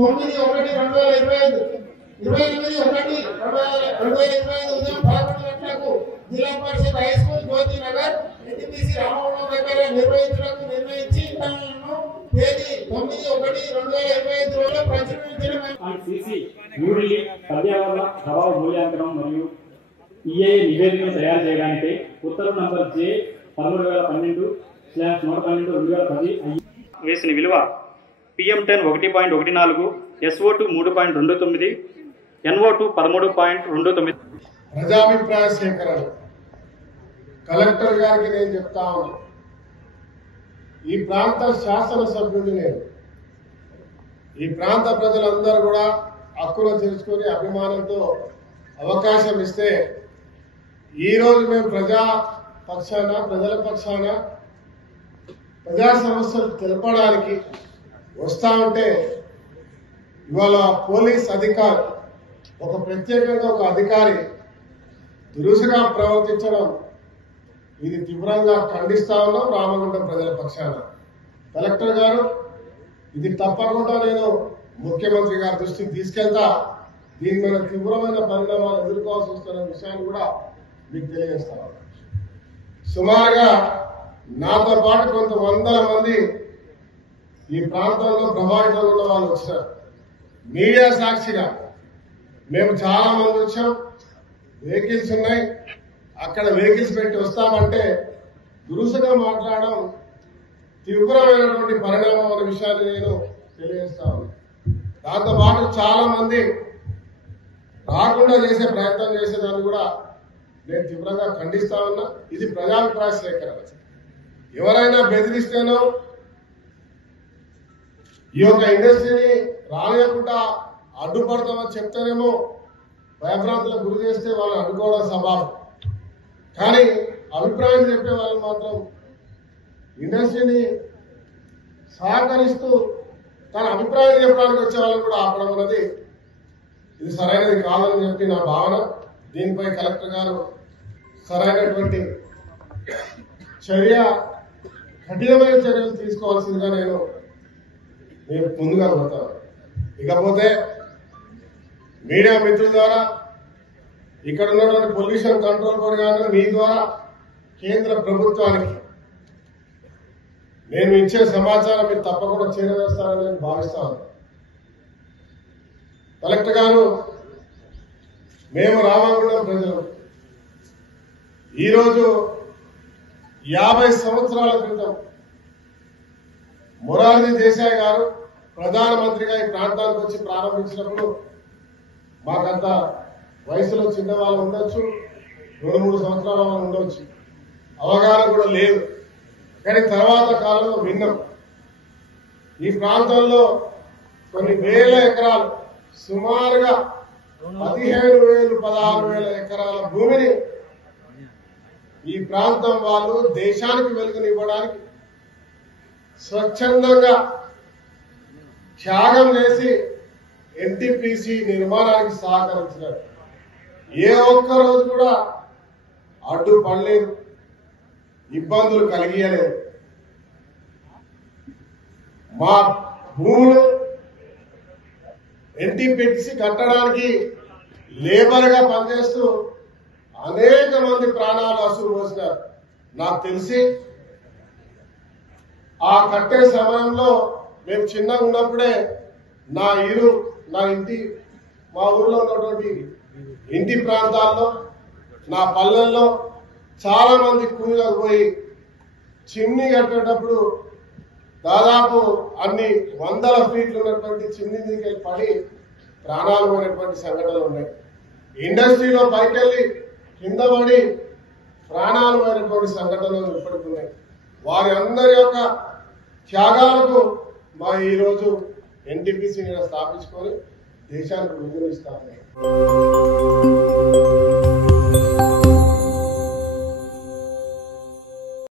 ఉదయం 11 గంటలకు జిల్లా పరిషత్ హై స్కూల్ జ్యోతి నగర్ ఎన్టీపీసీ రామవరం దగ్గర నిర్వహించడానికి నిర్ణయించి తేదీ 9/1/2025 రోజున ప్రచురించడం పర్యావరణ ప్రభావ మూల్యాంకనం మరియు ఈఏ నివేదికను తయారు చేయడానికి ఉత్తర్వు నంబర్ జే 13/12/112/2010 వేసిన విలువ PM10 1.14, SO2 3.29, NO2 13.29. ప్రజాభిప్రాయ సేకరణ కలెక్టర్ గారికి నేను చెప్తా ఉన్నా, ఈ ప్రాంత శాసనసభ్యుడిని నేను. ఈ ప్రాంత ప్రజలందరూ కూడా హక్కును తెలుసుకొని అభిమానంతో అవకాశం ఇస్తే ఈరోజు మేము ప్రజల పక్షాన ప్రజా సమస్యలు తెలపడానికి వస్తా ఉంటే ఇవాళ పోలీస్ అధికారి ప్రత్యేకంగా ఒక అధికారి దురుసుగా ప్రవర్తించడం, ఇది తీవ్రంగా ఖండిస్తా ఉన్నాం రామగుండం ప్రజల పక్షాన. కలెక్టర్ గారు, ఇది తప్పకుండా నేను ముఖ్యమంత్రి గారి దృష్టికి తీసుకెళ్తా. దీని మీద తీవ్రమైన పరిణామాలు ఎదుర్కోవాల్సి వస్తున్న విషయాన్ని కూడా మీకు తెలియజేస్తా ఉన్నా. సుమారుగా నాతో పాటు కొంత వందల మంది ఈ ప్రాంతంలో ప్రభావితంగా ఉన్న వాళ్ళు వచ్చారు. మీడియా సాక్షిగా మేము చాలా మంది వచ్చాం. వెహికల్స్ ఉన్నాయి, అక్కడ వెహికల్స్ పెట్టి వస్తామంటే దురుసుగా మాట్లాడడం తీవ్రమైనటువంటి పరిణామం అనే విషయాన్ని నేను తెలియజేస్తా ఉన్నా. దాంతో పాటు చాలా మంది రాకుండా చేసే ప్రయత్నం చేసేదాన్ని కూడా నేను తీవ్రంగా ఖండిస్తా ఉన్నా. ఇది ప్రజాభిప్రాయ సేకరణ. ఎవరైనా బెదిరిస్తేనో ఈ యొక్క ఇండస్ట్రీని రానియకుండా అడ్డుపడతామని చెప్తేనేమో భయభ్రాంతులకు గురి చేస్తే వాళ్ళని అడ్డుకోవడం స్వభావం. కానీ అభిప్రాయం చెప్పే వాళ్ళు మాత్రం ఇండస్ట్రీని సహకరిస్తూ తన అభిప్రాయం చెప్పడానికి వచ్చే వాళ్ళని కూడా ఆపడం అన్నది ఇది సరైనది కాదని చెప్పి నా భావన. దీనిపై కలెక్టర్ గారు సరైనటువంటి కఠినమైన చర్యలు తీసుకోవాల్సిందిగా నేను ముందుగా కోరుతాను. ఇకపోతే మీడియా మిత్రుల ద్వారా ఇక్కడ ఉన్నటువంటి పొల్యూషన్ కంట్రోల్ బోర్డు కానీ మీ ద్వారా కేంద్ర ప్రభుత్వానికి నేను ఇచ్చే సమాచారం మీరు తప్పకుండా చేరవేస్తారని నేను భావిస్తాను. కలెక్టర్ గారు, మేము రామగుండం ప్రజలు ఈరోజు 50 సంవత్సరాల క్రితం మొరార్జీ దేశాయ్ గారు ప్రధానమంత్రిగా ఈ ప్రాంతానికి వచ్చి ప్రారంభించినప్పుడు మాకంత వయసులో చిన్నవాళ్ళు ఉండొచ్చు, 2-3 సంవత్సరాల వాళ్ళు ఉండొచ్చు, అవగాహన కూడా లేదు. కానీ తర్వాత కాలంలో విన్నాం. ఈ ప్రాంతంలో కొన్ని వేల ఎకరాలు, సుమారుగా 15,000-16,000 ఎకరాల భూమిని ఈ ప్రాంతం వాళ్ళు దేశానికి వెలుగునివ్వడానికి స్వచ్ఛందంగా త్యాగం చేసి ఎన్టీపీసీ నిర్మాణానికి సహకరించినారు. ఏ ఒక్క రోజు కూడా అడ్డుపడలేదు, ఇబ్బందులు కలిగియలేదు. మా భూములు ఎన్టీపీసీ కట్టడానికి లేబర్ గా పనిచేస్తూ అనేక మంది ప్రాణాలు అసలు పోసినారు. నాకు తెలిసి ఆ కట్టే సమయంలో మేము చిన్నగా ఉన్నప్పుడే మా ఊర్లో ఉన్నటువంటి ఇంటి ప్రాంతాల్లో, నా పల్లెల్లో చాలా మంది కూలీలకు పోయి చిమ్నీ కట్టేటప్పుడు దాదాపు అన్ని వందల ఫీట్లు ఉన్నటువంటి చిమ్నీ దిగి పడి ప్రాణాలు పోయినటువంటి సంఘటనలు ఉన్నాయి. ఇండస్ట్రీలో పైకెళ్ళి కింద పడి ప్రాణాలు పోయినటువంటి సంఘటనలు ఇప్పటికున్నాయి. వారి అందరి యొక్క త్యాగాలకు మా ఈరోజు ఎన్టీపీసీని స్థాపించుకొని దేశానికి విలువనిస్తా ఉన్నాయి.